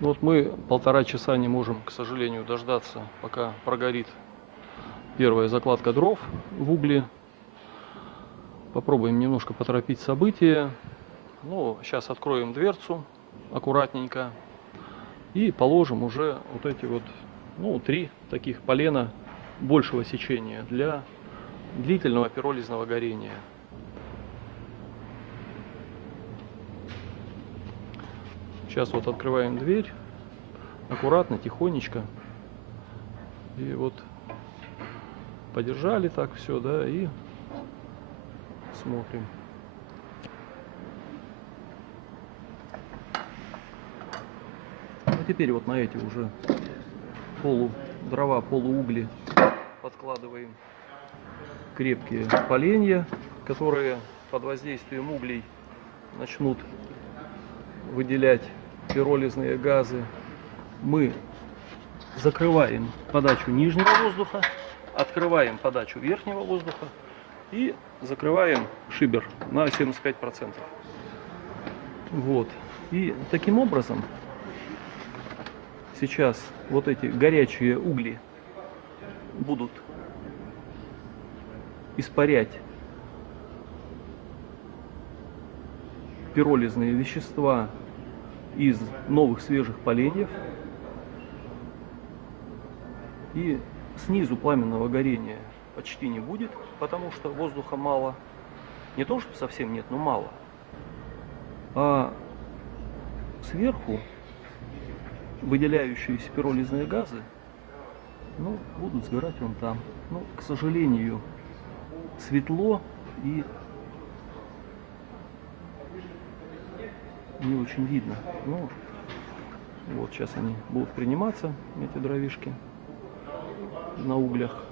Ну вот мы 1,5 часа не можем, к сожалению, дождаться, пока прогорит первая закладка дров в угли. Попробуем немножко поторопить события. Ну, сейчас откроем дверцу аккуратненько и положим уже вот эти вот, ну, 3 таких полена большего сечения для длительного пиролизного горения. Сейчас вот открываем дверь, аккуратно, тихонечко. И вот подержали так все, да, и смотрим. А теперь вот на эти уже дрова, полуугли подкладываем крепкие поленья, которые под воздействием углей начнут выделять пиролизные газы. Мы закрываем подачу нижнего воздуха, открываем подачу верхнего воздуха и закрываем шибер на 75%. Вот. И таким образом сейчас вот эти горячие угли будут испарять пиролизные вещества из новых свежих поленьев, и снизу пламенного горения почти не будет, потому что воздуха мало. Не то, что совсем нет, но мало. А сверху выделяющиеся пиролизные газы, ну, будут сгорать вон там. Ну, к сожалению, светло и не очень видно. Ну, вот сейчас они будут приниматься, эти дровишки, на углях.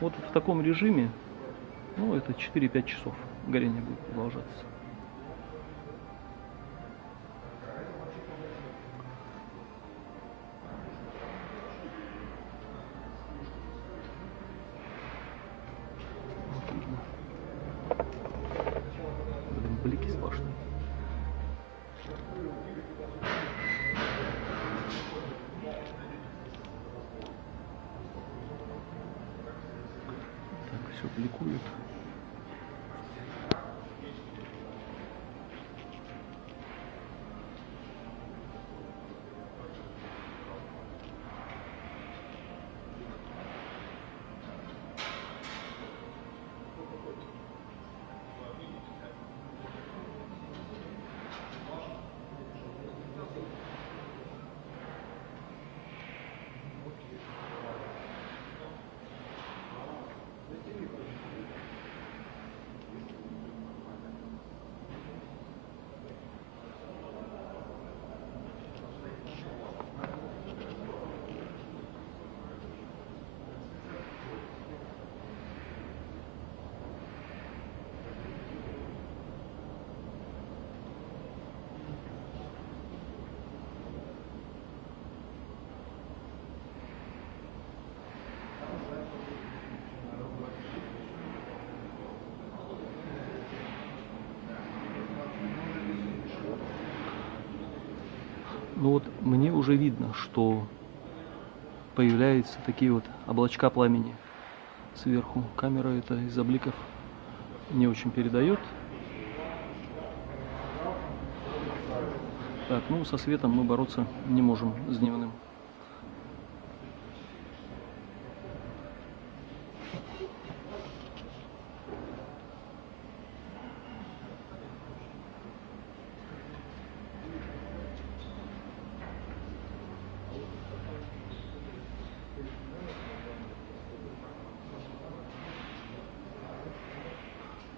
Вот в таком режиме, ну, это 4-5 часов горение будет продолжаться. Блин, блики сплошные. Так, все бликует. Ну вот мне уже видно, что появляются такие вот облачка пламени сверху. Камера это из-за бликов не очень передает. Так, ну со светом мы бороться не можем с дневным.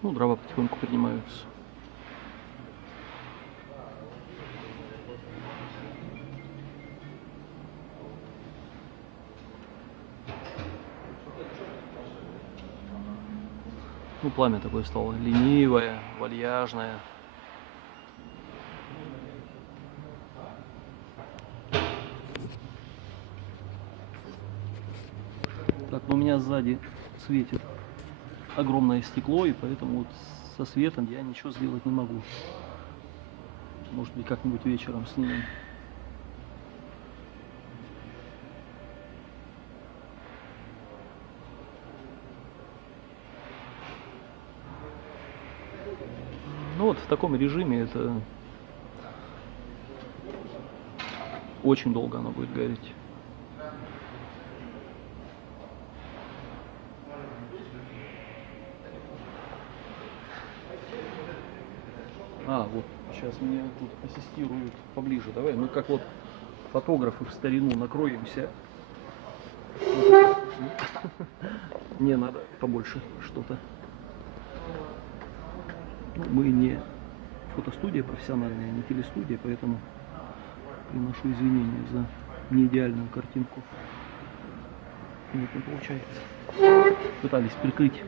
Ну, дрова потихоньку поднимаются. Ну, пламя такое стало ленивое, вальяжное. Так, но у меня сзади светит огромное стекло, и поэтому вот со светом я ничего сделать не могу. Может быть, как-нибудь вечером снимем. Ну вот в таком режиме это очень долго оно будет гореть. Вот сейчас меня тут ассистируют поближе. Давай, мы как вот фотографы в старину накроемся. Не надо побольше что-то. Ну, мы не фотостудия профессиональная, не телестудия, поэтому приношу извинения за неидеальную картинку. Нет, не получается. Пытались прикрыть.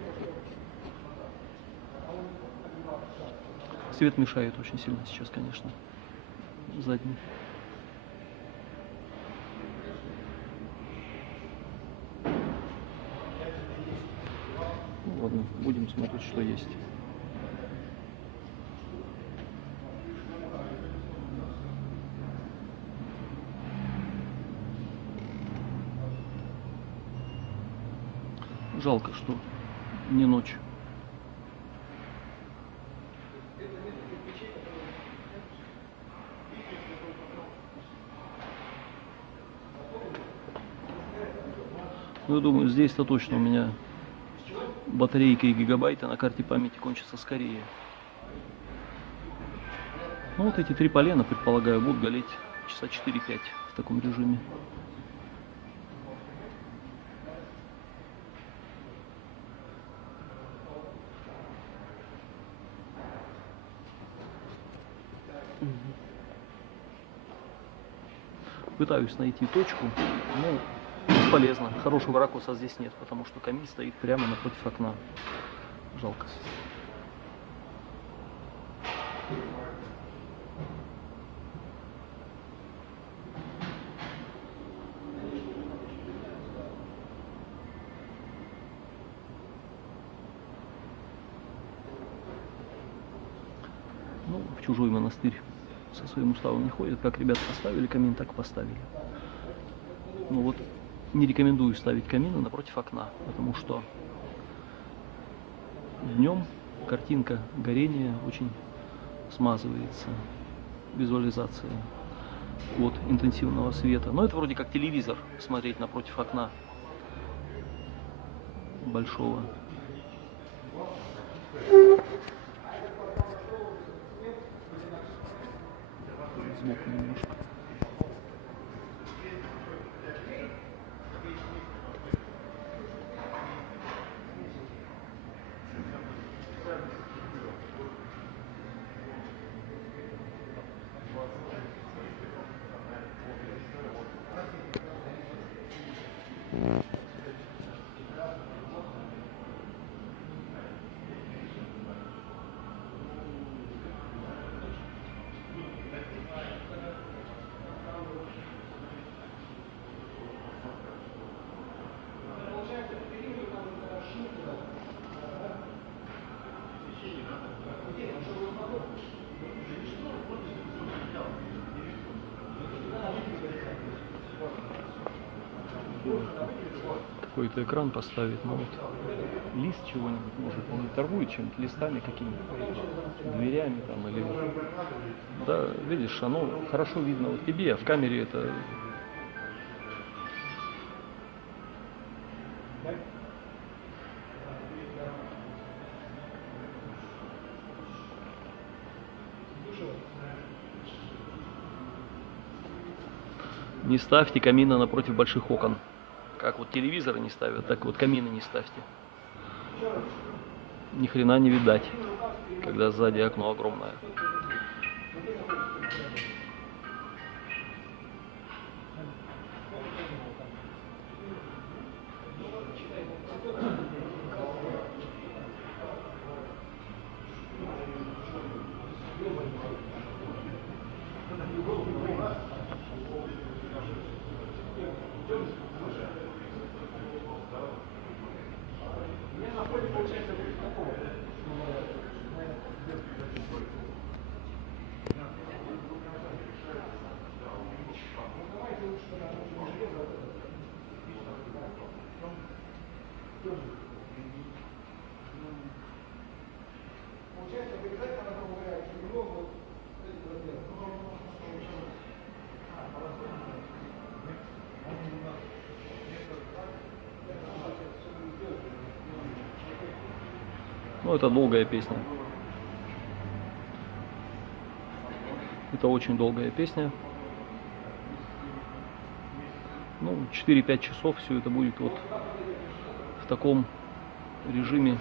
Свет мешает очень сильно сейчас, конечно. Задний. Ну, ладно, будем смотреть, что есть. Жалко, что не ночь. Ну, я думаю, здесь-то точно у меня батарейка и гигабайты на карте памяти кончатся скорее. Ну, вот эти 3 полена, предполагаю, будут гореть часа 4-5 в таком режиме. Пытаюсь найти точку, но бесполезно. Хорошего ракурса здесь нет, потому что камин стоит прямо напротив окна. Жалко. Ну, в чужой монастырь со своим уставом не ходят. Как ребята поставили камин, так и поставили. Ну вот, не рекомендую ставить камины напротив окна, потому что днем картинка горения очень смазывается, визуализация от интенсивного света. Но это вроде как телевизор, смотреть напротив окна большого. Звук немножко. Какой-то экран поставить, ну вот лист чего-нибудь, может, он торгует чем-то, листами какими-то, дверями там или... Да, видишь, оно хорошо видно вот тебе, а в камере это... Не ставьте камина напротив больших окон. Как вот телевизоры не ставят, так вот камины не ставьте. Ни хрена не видать, когда сзади окно огромное. Ну, это долгая песня. Это очень долгая песня. Ну, 4-5 часов все это будет вот в таком режиме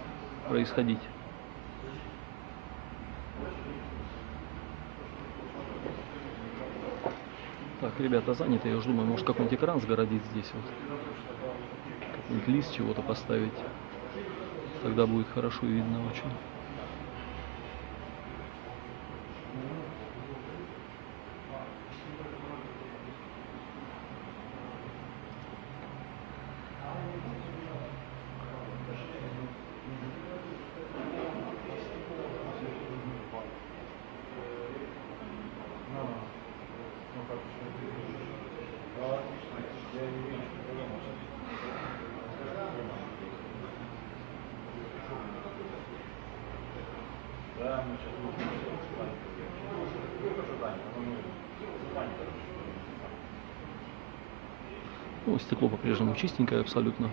происходить. Так, ребята заняты, я уже думаю, может какой-нибудь экран сгородить здесь вот. Какой-нибудь лист чего-то поставить. Тогда будет хорошо видно очень. Ну, стекло по-прежнему чистенькое абсолютно.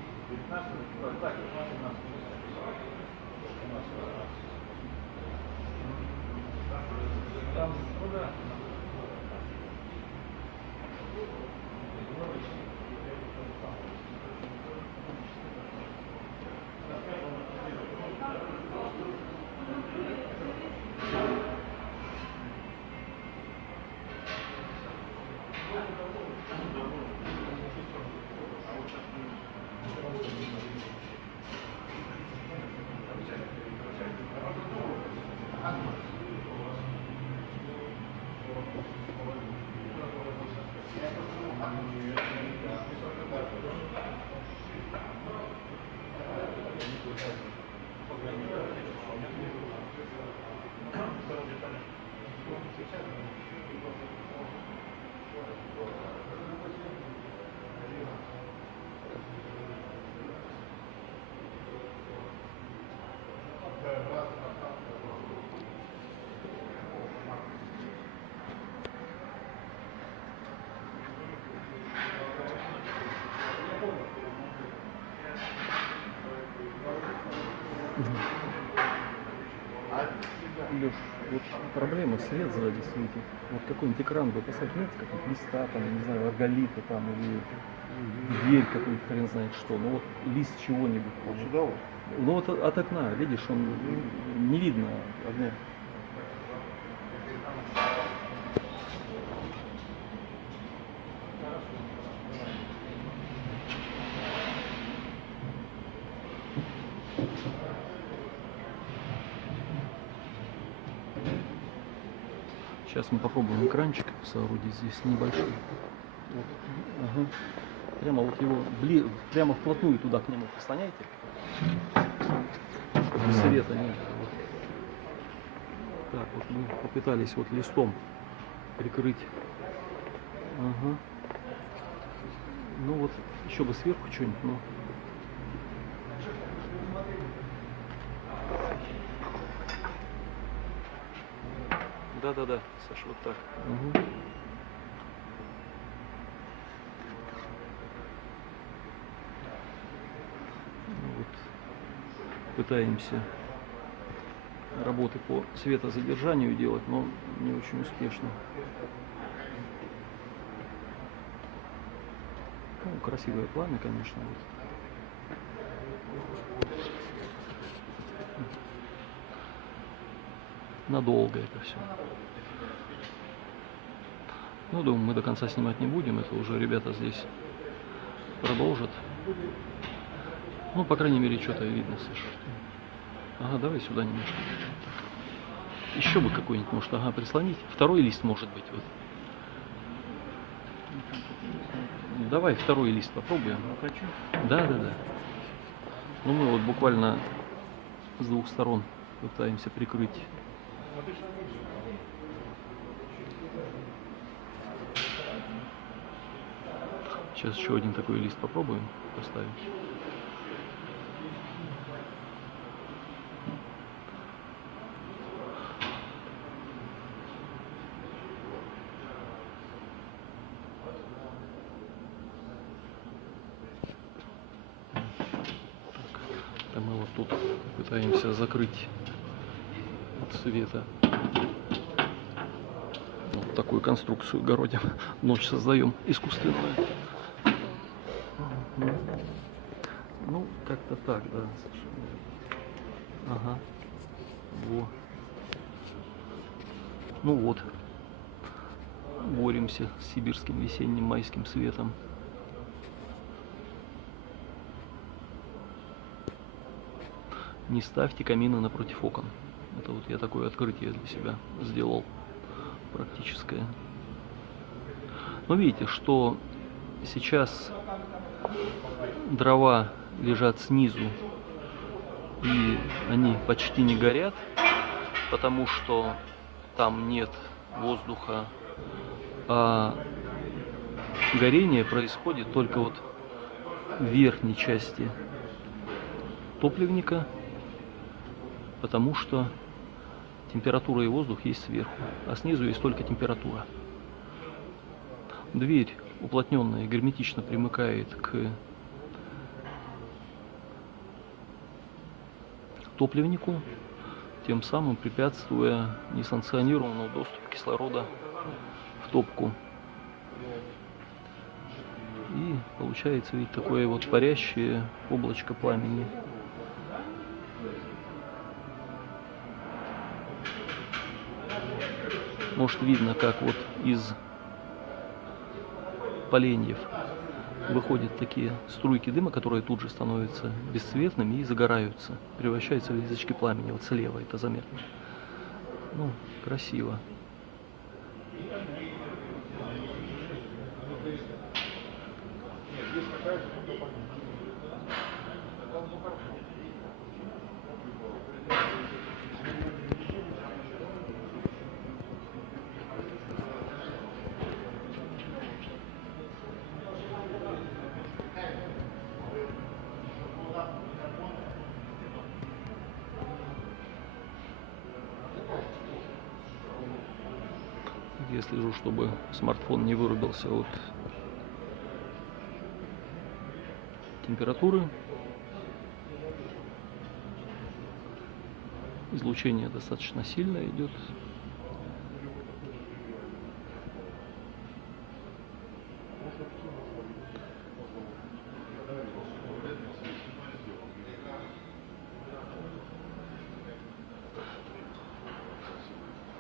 Леш, вот проблема свет сзади светит. Вот какой-нибудь экран бы поставить, нет, какой-нибудь листа, там, не знаю, арголита там, или дверь какой-то, хрен знает что. Ну вот лист чего-нибудь. Вот сюда вот. Ну вот от окна, видишь, он не видно огня. Сейчас мы попробуем экранчик соорудить здесь небольшой. Вот. Ага. Прямо вот его прямо вплотную туда к нему прислоняйте. Света нет. Вот. Так, вот мы попытались вот листом прикрыть. Ага. Ну вот еще бы сверху что-нибудь, но. Да, Саша, вот так. Угу. Вот. Пытаемся работы по светозадержанию делать, но не очень успешно. Ну, красивое пламя, конечно. Вот. Надолго это все. Ну, думаю, мы до конца снимать не будем. Это уже ребята здесь продолжат. Ну, по крайней мере, что-то видно, Саша. Ага, давай сюда немножко. Еще бы какой-нибудь, может, ага, прислонить. Второй лист может быть. Вот. Давай второй лист попробуем. Да. Ну, мы вот буквально с двух сторон пытаемся прикрыть. Сейчас еще один такой лист попробуем поставить. Так, это мы вот тут Пытаемся закрыть от света. Вот такую конструкцию городим. Ночь создаем искусственную. Ну, как-то так, да. Ага. Во. Ну вот. Боремся с сибирским весенним майским светом. Не ставьте камины напротив окон. Это вот я такое открытие для себя сделал практическое. Но видите, что сейчас дрова лежат снизу, и они почти не горят, потому что там нет воздуха, а горение происходит только вот в верхней части топливника, потому что температура и воздух есть сверху, а снизу есть только температура. Дверь уплотненная герметично примыкает к топливнику, тем самым препятствуя несанкционированному доступу кислорода в топку. И получается ведь такое вот парящее облачко пламени. Может, видно, как вот из поленьев выходят такие струйки дыма, которые тут же становятся бесцветными и загораются, превращаются в язычки пламени. Вот слева это заметно. Ну, красиво. Я слежу, чтобы смартфон не вырубился от температуры. Излучение достаточно сильно идет.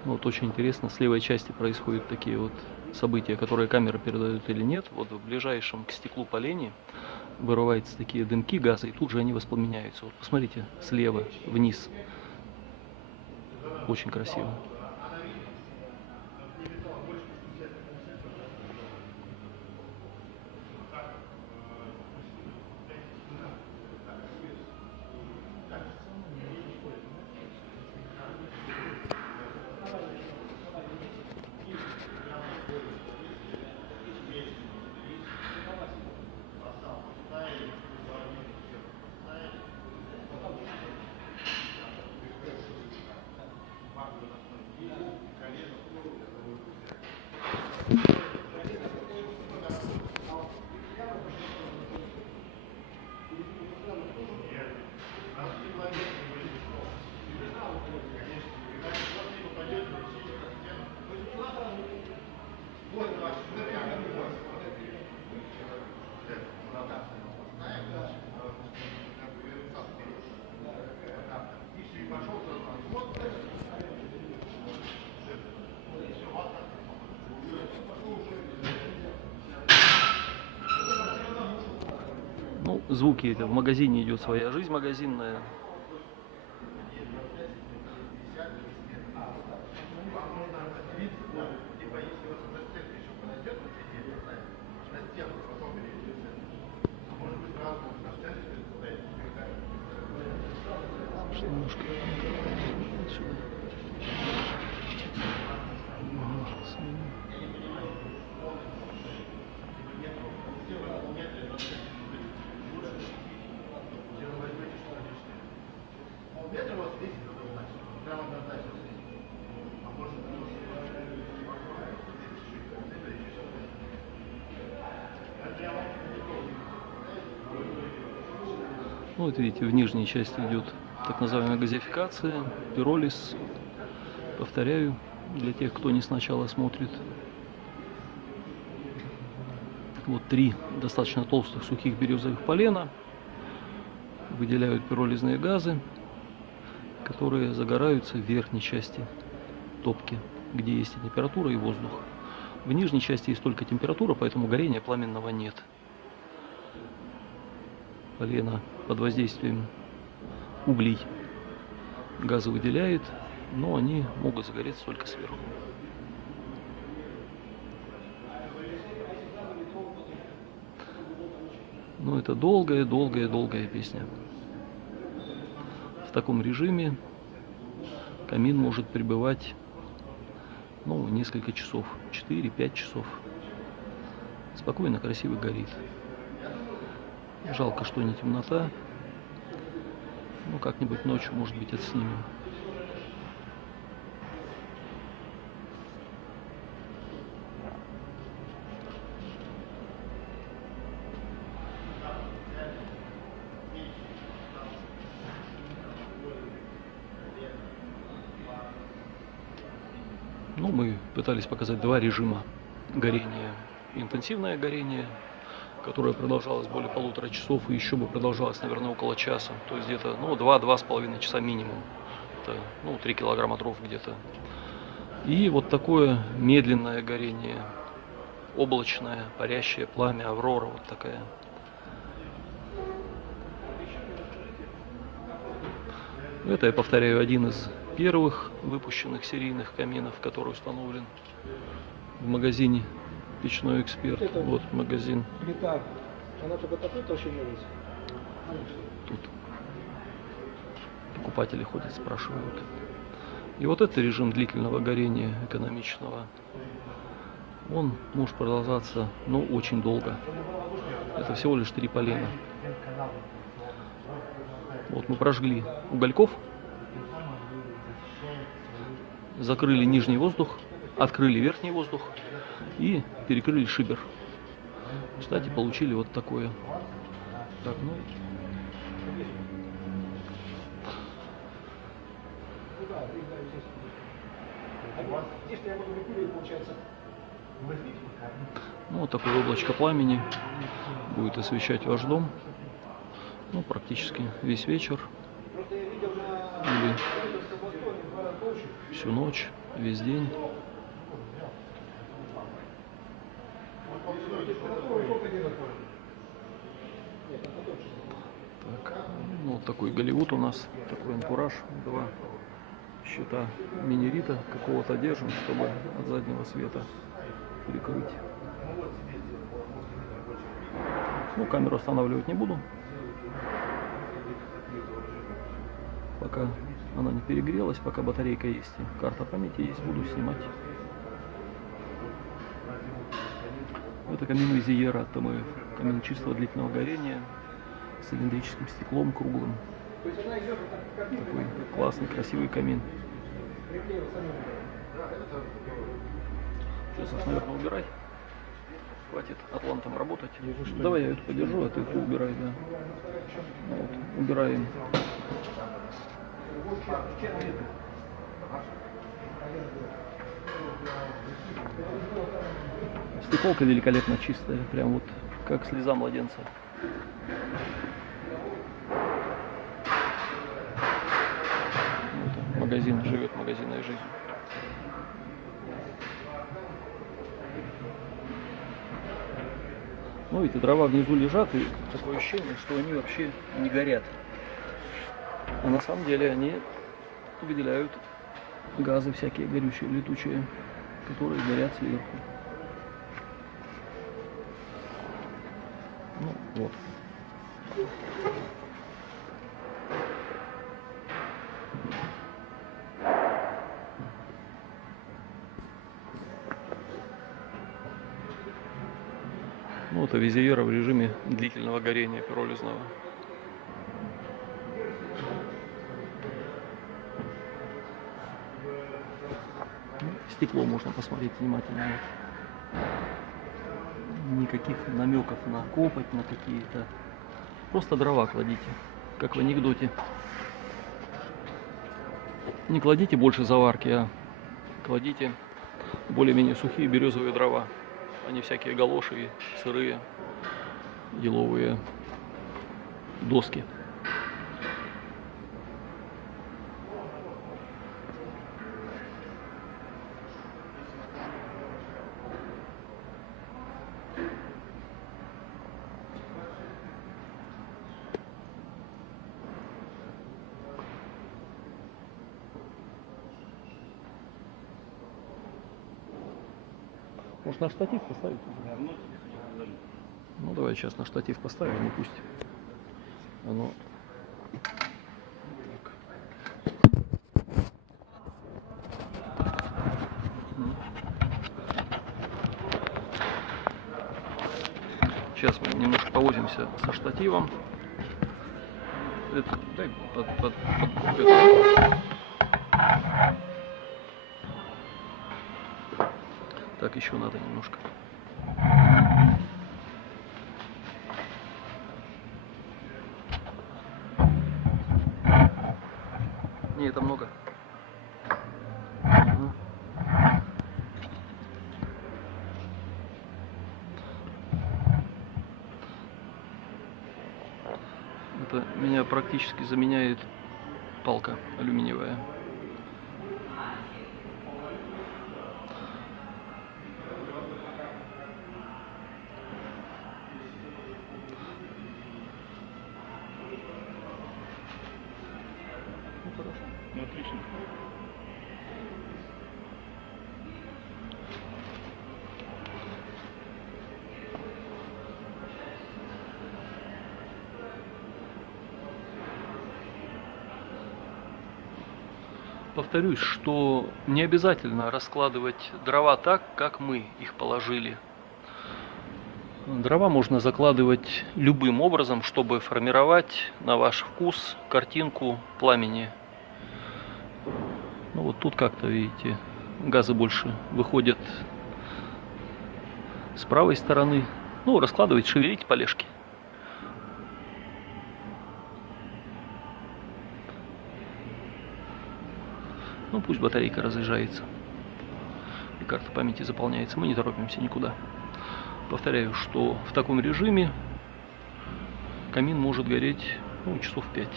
Вот очень интересно, с левой части происходят такие вот события, которые камера передает или нет. Вот в ближайшем к стеклу полене вырываются такие дымки газа, и тут же они воспламеняются. Вот посмотрите, слева вниз. Очень красиво. Ну, звуки, это в магазине идет своя жизнь магазинная. Немножко отсюда. Ну, вот видите, в нижней части идет так называемая газификация, пиролиз. Повторяю, для тех, кто не сначала смотрит. Вот 3 достаточно толстых сухих березовых полена выделяют пиролизные газы, которые загораются в верхней части топки, где есть и температура, и воздух. В нижней части есть только температура, поэтому горения пламенного нет. Полено под воздействием углей газы выделяет, но они могут загореться только сверху. Но это долгая песня. В таком режиме камин может пребывать, ну, несколько часов, 4-5 часов. Спокойно, красиво горит. Жалко, что не темнота. Ну, как-нибудь ночью, может быть, отснимем. Ну, мы пытались показать 2 режима горения. Интенсивное горение, которое продолжалось более 1,5 часов и еще бы продолжалось, наверное, около часа. То есть где-то, ну, 2-2,5 часа минимум. Это, ну, 3 килограмма дров где-то. И вот такое медленное горение, облачное, парящее пламя, аврора вот такая. Это, я повторяю, один из первых выпущенных серийных каминов, который установлен в магазине «Печной эксперт». Это вот магазин. Плита, она только такой толщиной есть? Тут покупатели ходят, спрашивают. И вот это режим длительного горения, экономичного. Он может продолжаться, ну, очень долго. Это всего лишь 3 полена. Вот мы прожгли угольков, закрыли нижний воздух, открыли верхний воздух и перекрыли шибер. Кстати, получили вот такое. Так, ну. Ну, вот такое облачко пламени будет освещать ваш дом. Ну, практически весь вечер. Или всю ночь, весь день. Так, ну, вот такой Голливуд у нас, такой антураж, 2 щита минерита какого-то держим, чтобы от заднего света прикрыть. Ну, камеру останавливать не буду, пока она не перегрелась, пока батарейка есть и карта памяти есть, буду снимать. Это камин Визиера от ТМФ, камин чистого длительного горения с цилиндрическим стеклом круглым. Такой классный, красивый камин. Сейчас, наверное, убирать. Хватит атлантом работать. Давай я эту подержу, а ты эту убирай, да. Вот, убираем. Стекловка великолепно чистая, прям вот как слеза младенца. Вот, магазин живет магазинной жизнью. Ну, эти дрова внизу лежат, и такое ощущение, что они вообще не горят. А на самом деле они выделяют газы всякие горючие, летучие, которые горят сверху. Ну, вот. Ну, это Визиера в режиме длительного горения пиролизного. Стекло можно посмотреть внимательно. Никаких намеков на копоть, на какие-то. Просто дрова кладите, как в анекдоте. Не кладите больше заварки, а кладите более-менее сухие березовые дрова, а не всякие галоши и сырые еловые доски. Может, на штатив поставить? Ну, давай сейчас на штатив поставим, и пусть оно... Так. Сейчас мы немножко повозимся со штативом. Это, дай это. Так, еще надо немножко. Не, это много. Ага. Это меня практически заменяет палка алюминиевая. Ну, хорошо. Ну, отлично. Повторюсь, что не обязательно раскладывать дрова так, как мы их положили. Дрова можно закладывать любым образом, чтобы формировать на ваш вкус картинку пламени. Ну вот тут как-то, видите, газы больше выходят с правой стороны. Ну, раскладывать, шевелить полежки. Ну, пусть батарейка разъезжается и карта памяти заполняется. Мы не торопимся никуда. Повторяю, что в таком режиме камин может гореть, ну, часов 5.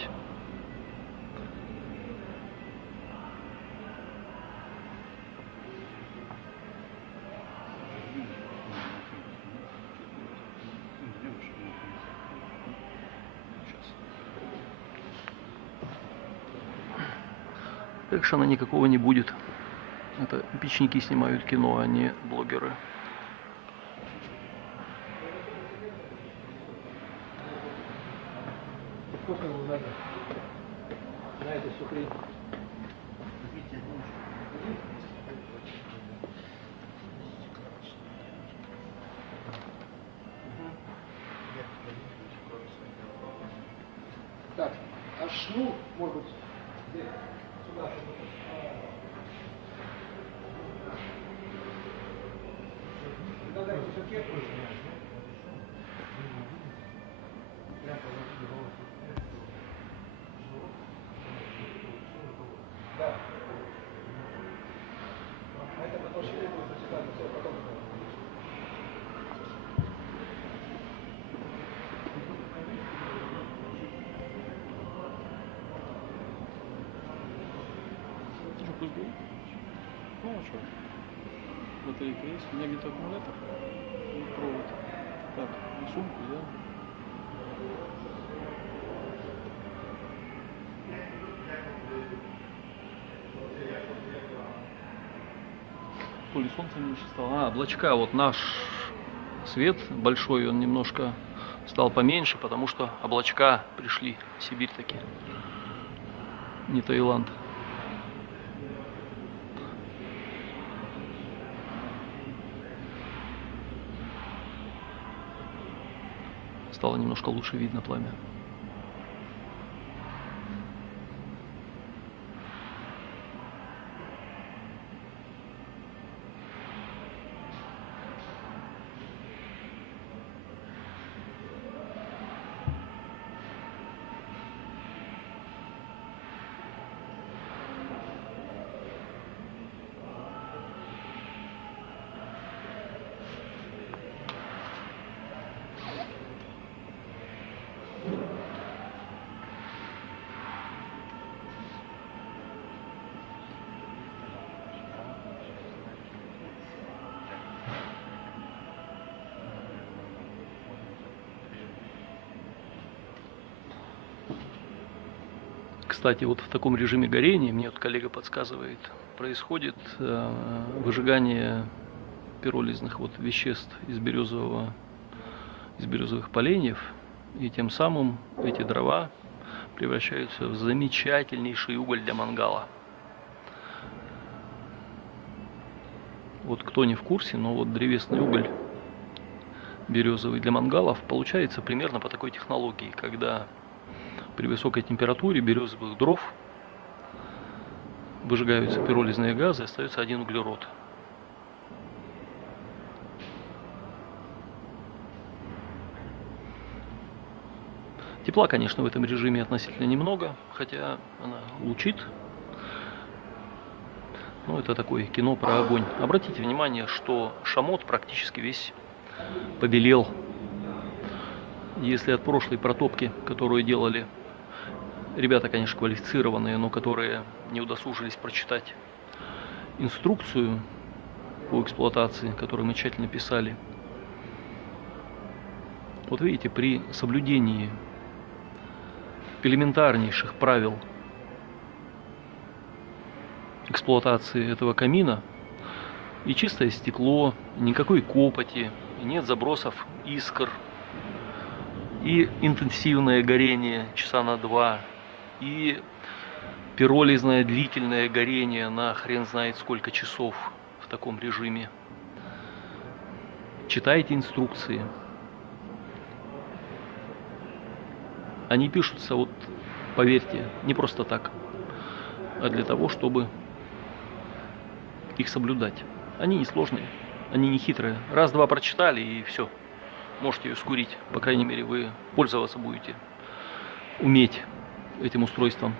Экшена никакого не будет. Это печники снимают кино, а не блогеры. Сколько ему надо на эту всю хрень? Так, а шнур, может быть, где? Сюда. Надо эту всю кепку. Да. А это потом швейку зачитали, все, потом. Что, пусть будет? Ну, а что? Батарейка есть, у меня где-то аккумулятор и провод. Так, и сумку я... То ли солнце меньше стало. А, облачка, вот наш свет большой, он немножко стал поменьше, потому что облачка пришли в Сибирь таки. Не Таиланд. Стало немножко лучше видно пламя. Кстати, вот в таком режиме горения, мне вот коллега подсказывает, происходит выжигание пиролизных вот веществ из березовых поленьев, и тем самым эти дрова превращаются в замечательнейший уголь для мангала. Вот кто не в курсе, но вот древесный уголь березовый для мангалов получается примерно по такой технологии, когда при высокой температуре березовых дров выжигаются пиролизные газы, остается один углерод. Тепла, конечно, в этом режиме относительно немного, хотя она лучит. Ну, это такое кино про огонь. Обратите внимание, что шамот практически весь побелел. Если от прошлой протопки, которую делали ребята, конечно, квалифицированные, но которые не удосужились прочитать инструкцию по эксплуатации, которую мы тщательно писали, вот видите, при соблюдении элементарнейших правил эксплуатации этого камина и чистое стекло, никакой копоти, нет забросов искр, и интенсивное горение часа на 2, и пиролизное длительное горение на хрен знает сколько часов в таком режиме. Читайте инструкции. Они пишутся, вот поверьте, не просто так, а для того, чтобы их соблюдать. Они не сложные, они не хитрые. Раз-два прочитали и все. Можете ее скурить. По крайней мере, вы пользоваться будете, уметь этим устройством.